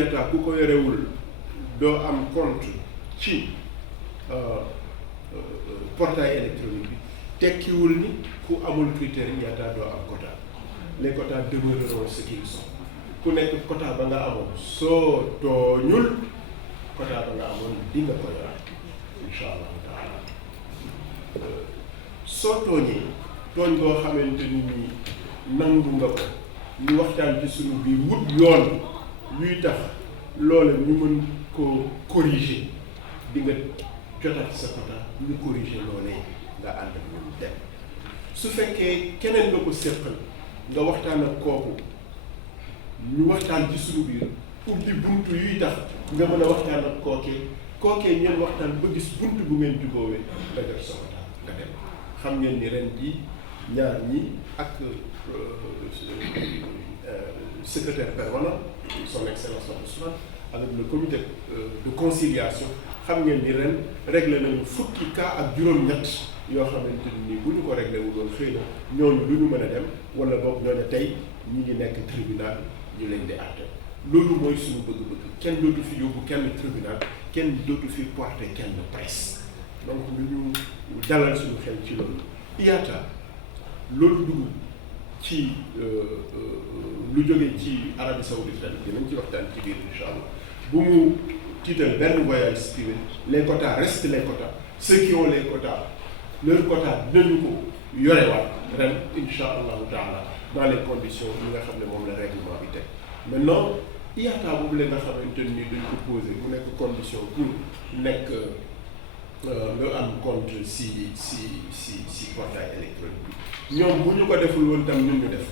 IATA ku ko yorewul doo am compte ci portail électronique bi tekkiwul ni ku amul critère IATA doo am quota. Les quotas demeureront ce qu'ils sont ku nekk quota ba nga amoon soo tooñul quota ba nga amoon di nga ko yoraat incha allahu taala soo tooñee tooñ boo xamante ni nangu nga ko ñu waxtaan ci sunu biir wut yoon yuy tax loola ñu mën ko corriger di nga jotaat sa quota ñu corriger loolee nga ànd ak ñun dem su fekkee keneen nga ko séqal nga waxtaan ak kooku ñu waxtaan ci suñu biir ubbi buntu yuy tax nga mën a waxtaan ak kookee ngeen waxtaan ba gis buntu bu ngeen jubóowee nga def sa waxtaan nga dem xam ngeen ni ren jii ñaar ñi ak secrétaire permanent son excellence Ousmane avec le comité de conciliation xam ngeen ni ren réglé nañu fukki cas ak juróom-ñett yoo xamante ni bu ñu ko réglé wu doon xëy na ñooñu du ñu mën a dem wala boog ñoo ne tey ñi ngi nekk tribunal ñu leen di àtte loolu mooy suñu bëgg-bëgg kenn dootu fi yóbbu kenn tribunal kenn dootu fi porté kenn presse donc ñu dalal suñu xel ci loolu IATA loolu dugg ci lu jóge ci Arabie Saoudite ren dinañ ci waxtaan ci biir incha allah bu mu tiital benn voyage privé les quotas restent les quotas ceux qui ont les quotas leur quota dinañu ko yorewaat ren incha allahu taala dans les conditions yi nga xam ne moom la règlement bi teg maintenant IATA boobu la nga xamante ni dañ ko posé mu nekk condition pour nekk nga am compte si portail électronique bi ñoom bu ñu ko deful woon tam ñun ñu def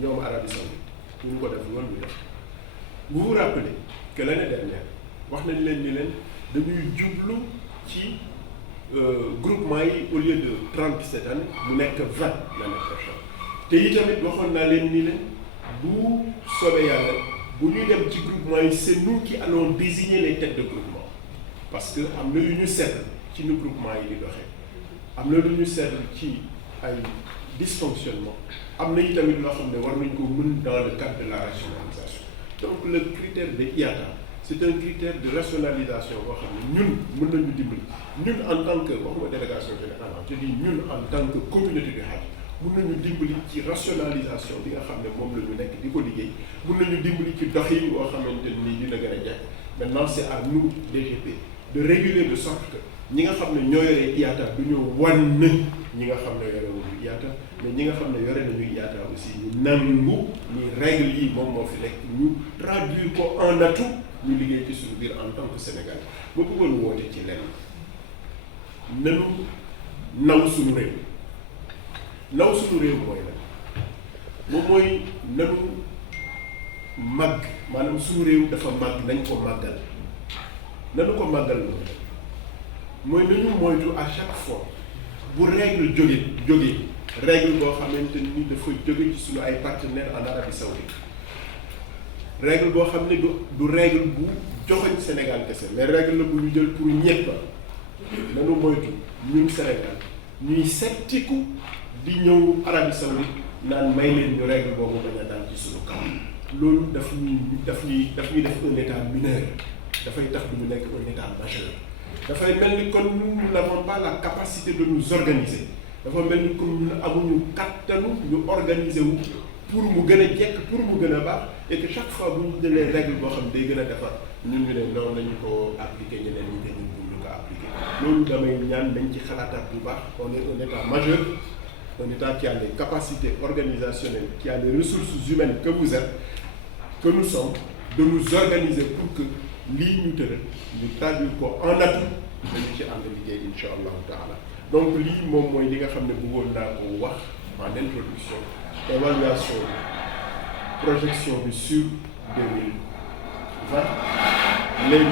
ñoom Arabie Saoudite bu ñu ko deful woon ñu def vous vous rappelez que l'année dernière wax nañ leen ni leen dañuy jublu ci groupement yi au lieu de 30 cette année mu nekk 20 l'année prochaine te yi tamit waxoon naa leen ni leen bu soobee yàlla bu ñuy dem ci groupement yi c'est nous qui allons désigner les têtes de groupement parce que am na yu ñu seetlu ci nu groupement yi di doxee am na lu ñu seetlu ci ay dysfonctionnement am na yi tamit loo xam ne war nañ ko mën dans le cadre de la rationalisation donc le critère de IATA c'est un critère de rationalisation boo xam ne ñun mën nañu dimbali ñun en tant que waxuma délégation générale je dis ñun en tant que communauté du Hajj mën nañu dimbali ci rationalisation bi nga xam ne moom la ñu nekk di ko liggéey mën nañu dimbali ci doxin boo xamante ni dina gën a jekk maintenant c'est à nous DGP de réguler de sorte que ñi nga xam ne ñoo yoree IATA du ñu wan ñi nga xam ne yore wuñu IATA mais ñi nga xam ne yore nañu IATA aussi ñu nangu ni règle yi moom moo fi nekk ñu traduire ko en atout ñu liggéey ci suñu biir en tant que Sénégal ba bëggoon woote ci lenn nanu naw suñu réew naw suñu réew mooy lan moom mooy nanu màgg maanaam suñu réew dafa màgg nañ ko màggal nanu ko màggal loolu mooy nañu moytu à chaque fois bu règle jóge règle boo xamante ni dafa jóge ci suñu ay partenaires en Arabie Saoudite règle boo xam ne du règle bu joxoñ Sénégal kese mais règle la bu ñu jël pour ñëpp nanu moytu ñun Sénégal ñuy settiku di ñëw Arabie Saoudite naan may leen ñu règle boobu bañ a daal ci suñu kaw loolu daf ñuy def un état mineur dafay tax du ñu nekk un état majeur dafay mel ni kon nous n'avons pas la capacité de nous organiser dafa mel ni comme ñun amuñu kattanu ñu organiser wu pour mu gën a jekk pour mu gën a baax et que chaque fois bu ñu jëlee règle boo xam day gën a defar ñun ñu ne noonu lañu ko appliquer ñeneen ñi te ñun ñu ko appliquer loolu damay ñaan dañ ci xalaataat bu baax on est un état majeur un état qui a les capacités organisationnelles qui a les ressources humaines que vous êtes que nous sommes de nous organiser pour que lii ñu tëral ñu traduire ko en atout dañu ci ànd liggéey insha allahu taala donc lii moom mooy li nga xam ne bëggoon naa ko wax en introduction évaluation projection bi sur 2020 les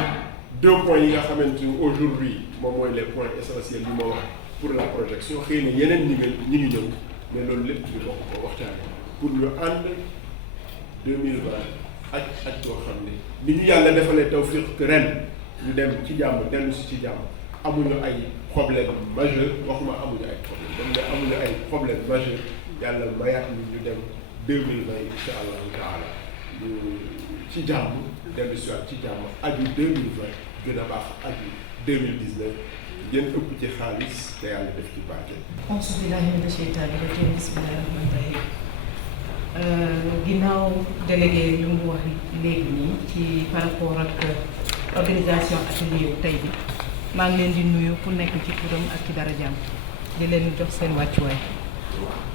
deux points yi nga xamante ni aujourd'hui moom mooy les points essentiels yi ma wax pour la projection xëy na yeneen ñi ngi ñëw mais loolu lépp ñu bokk ko waxtaane pour ñu ànd 2020 ak boo xam ne ni ñu yàlla defalee tawfiq que ren ñu dem ci jàmm dellu ci jàmm amuñu ay problème majeur waxuma amuñu ay problème dem ne amuñu ay problème majeur yàlla mayaat ñu dem 2020 insha allahu taala ci jàmm dellu si waat ci jàmm aju 2020 gën a baax aju 2019 ngeen ëpp ci xaalis te yàlla def ci barke. auzu billaahi mina sheytaani rajiim bismillaahi rahmaani rahiim. Ginnaaw délégué lu mu wax léegi nii ci par rapport ak organisation atelier wu tey bi maa ngi leen di nuyu ku nekk ci turam ak ci darajaam di leen jox seen wàccuwaay.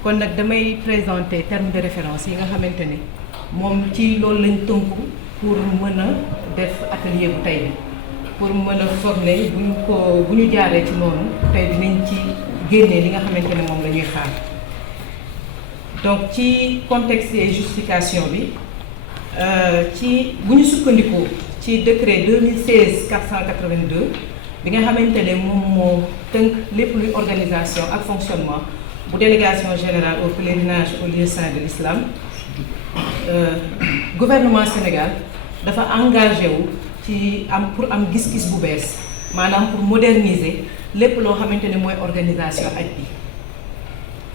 kon nag damay présenter terme de référence yi nga xamante ne moom ci loolu lañ tënku pour mën a def atelier bu tey bi pour mën a former bu ñu jaaree ci noonu tey dinañ ci génnee li nga xamante ne moom la ñuy xaar. donc ci contexte et justification bi ci bu ñu sukkandikoo ci décret 2016 482 bi nga xamante ne moom moo tënk lépp luy organisation ak fonctionnement bu délégation générale au pèlerinage au lieu saint de l'islam gouvernement Sénégal dafa engagé wu ci pour am gis-gis bu bees maanaam pour moderniser lépp loo xamante ne mooy organisation aj bi.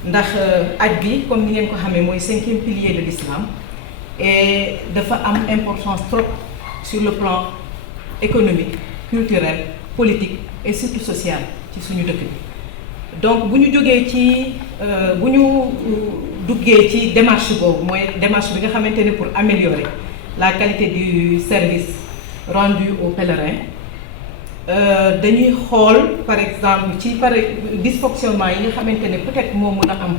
ndax aj bi comme ni ngeen ko xamee mooy 5e pilier de l'islam et dafa am importance trop sur le plan économique culturel politique et surtout social ci suñu dëkk bi. donc bu ñu jógee ci bu ñu duggee ci démarche boobu mooy démarche bi nga xamante ne pour améliorer la qualité du service rendu aux pèlerins dañuy xool par exemple ci dysfonctionnement yi nga xamante ne peut-être moo mën a am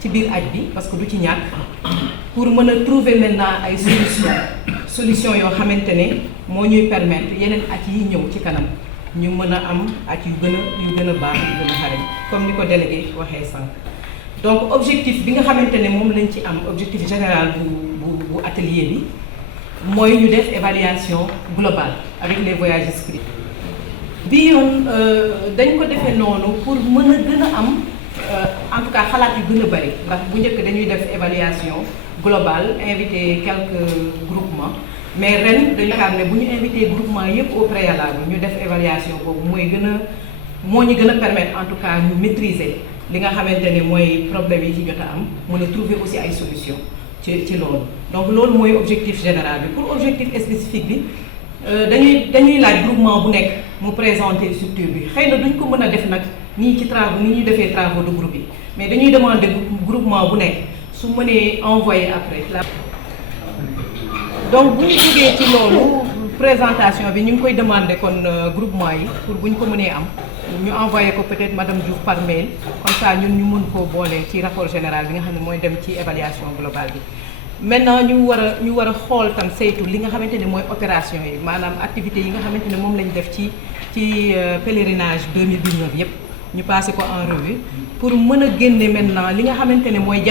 ci biir aj bi parce que du ci ñàkk pour mën a trouver maintenant ay solution yoo xamante ne moo ñuy permettre yeneen aj yi ñëw ci kanam ñu mën a am aj yu gën a baax yu gën a xarañ comme ni ko délégué waxee sànq. donc objectif bi nga xamante ne moom lañ ci am objectif général bu atelier bi mooy ñu def évaluation globale avec les voyages inscrits. bi yoon dañ ko defee noonu pour mën a gën a am en tout cas xalaat yu gën a bari ndax bu njëkk dañuy def évaluation globale invité quelques groupements mais ren dañu xam ne bu ñu invité groupement yëpp au préalable ñu def évaluation boobu moo ñu gën a permettre en tout cas ñu maîtriser li nga xamante ne mooy problème yi ci jot a am mën a trouver aussi ay solutions ci loolu. donc loolu mooy objectif général bi. pour objectif spécifique bi dañuy laaj groupement bu nekk mu présenter structure bi xëy na duñ ko mën a def nag nii ci travaux ni ñuy defee travaux de groupe yi mais dañuy demander groupement bu nekk su mënee envoyer après. donc bu ñu jógee ci loolu présentation bi ñu ngi koy demander kon groupement yi pour bu ñu ko mënee am ñu envoyer ko peut-être madame Diouf par mail comme ça ñun ñu mën koo boole ci rapport général bi nga xam ne mooy dem ci évaluation globale bi. maintenant ñu war a xool tam saytu li nga xamante ne mooy opération yi maanaam activités yi nga xamante ne moom lañ def ci pèlerinage 2019 yépp ñu passé ko en revue pour mën a génne maintenant li nga xamante ne mooy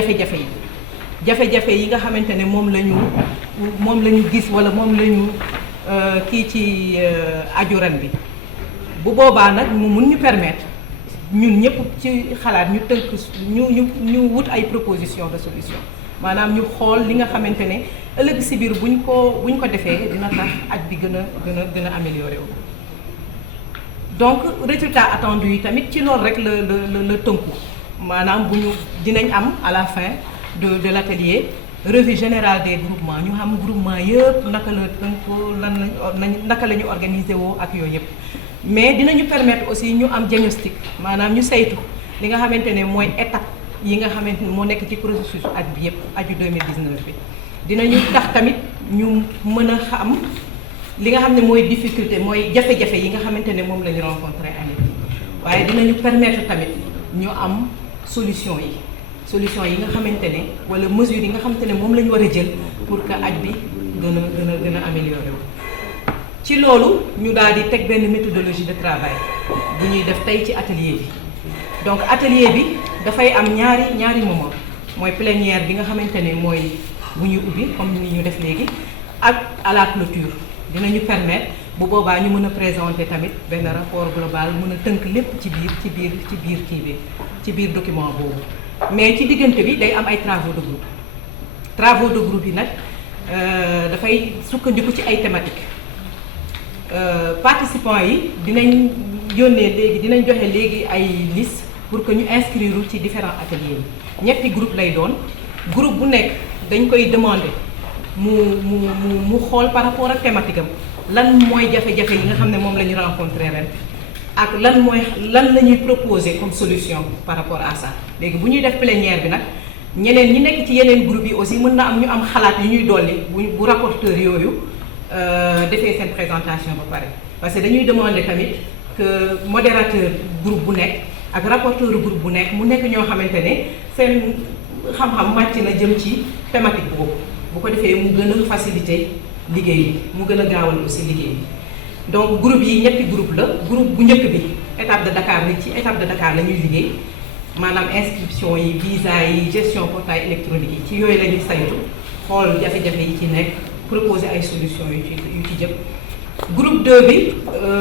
jafe-jafe yi nga xamante ne moom la ñu gis wala moom la ñu kii ci aju ren bi. bu boobaa nag mu mun ñu permettre ñun ñëpp ci xalaat ñu tënk ñu wut ay proposition de solution. maanaam ñu xool li nga xamante ne ëllëg si biir buñ ko defee dina tax aj bi gën a amélioré wu. donc résultat attendu yi tamit ci loolu rek la tënku maanaam dinañ am à la fin de l'atelier revue générale des groupements ñu xam groupement yëpp naka la tënku naka la ñu organiser woo ak yooyu yëpp. mais dinañu permettre aussi ñu am diagnostic maanaam ñu saytu li nga xamante ne mooy étape yi nga xamante ni moo nekk ci processus aj bi yëpp aju 2019 bi dinañu tax tamit ñu mën a xam li nga xam ne mooy difficulté mooy jafe-jafe yi nga xamante ne moom la ñu rencontré année bi waaye dinañu permettre tamit ñu am solution yi nga xamante ne wala mesures yi nga xamante ne moom la ñu war a jël pour que aj bi gën a amélioré wu. ci loolu ñu daal di teg benn méthodologie de travail bu ñuy def tey ci atelier bi. donc atelier bi dafay am ñaari moment mooy plénière bi nga xamante ne mooy bu ñuy ubbi comme ni ñu def léegi ak à la clôture dinañu permettre bu boobaa ñu mën a présenter tamit benn rapport global mën a tënk lépp ci biir document boobu. mais ci diggante bi day am ay travaux de groupe yi nag dafay sukkandiku ci ay thématiques participants yi dinañ joxe léegi ay liste pour que ñu inscrire ci différents ateliers yi ñetti groupe lay doon groupe bu nekk dañ koy demander mu xool par rapport ak thématique am lan mooy jafe-jafe yi nga xam ne moom la ñu rencontré ren ak lan la ñuy proposer comme solution par rapport à ça. léegi bu ñuy def plénière bi nag ñeneen ñi nekk ci yeneen groupe yi aussi mën na am ñu am xalaat yu ñuy dolli bu rapporteur yooyu defee seen présentation ba pare parce que dañuy demander tamit que modérateur groupe bu nekk ak rapporteur groupe bu nekk mu nekk ñoo xamante ne seen xam-xam màcc na jëm ci thématique boobu bu ko defee mu gën a faciliter liggéey bi mu gën a gaawal aussi liggéey bi. donc groupe yi ñetti groupe la groupe bu njëkk bi étape de Dakar ni ci étape de Dakar la ñuy liggéey maanaam inscription yi visa yi gestion portail électronique yi ci yooyu la ñuy saytu xool jafe-jafe yi ci nekk proposer ay solutions yu ci jëm. groupe 2 bi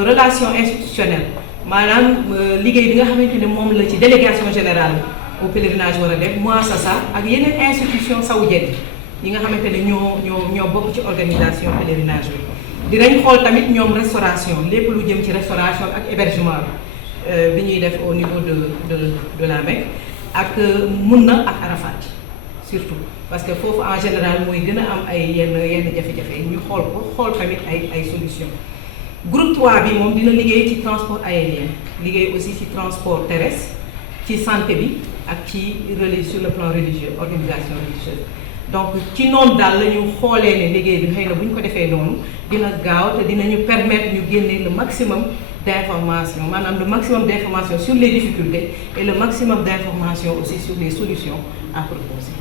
relation institutionnelle maanaam liggéey bi nga xamante ne moom la ci délégation générale au pèlerinage war a def muassasa ak yeneen institution saoudienne yi nga xamante ne ñoo bokk ci organisation pèlerinage bi. dinañ xool tamit ñoom restauration lépp lu jëm ci restauration ak hébergement bi ñuy def au niveau de la Mecque ak Mouna ak Arafat surtout parce que foofu en général mooy gën a am ay yenn jafe-jafe ñu xool tamit ay solution. groupe 3 bi moom dina liggéey ci transport aérien liggéey aussi ci transport terrestre ci santé bi ak ci sur le plan religieux organisation religieuse. donc ci noonu daal la ñu xoolee ne liggéey bi xëy na bu ñu ko defee noonu dina gaaw te dinañu permettre ñu génne le maximum d'information maanaam le maximum d'information sur les difficultés et le maximum d'information aussi sur les solutions à proposer.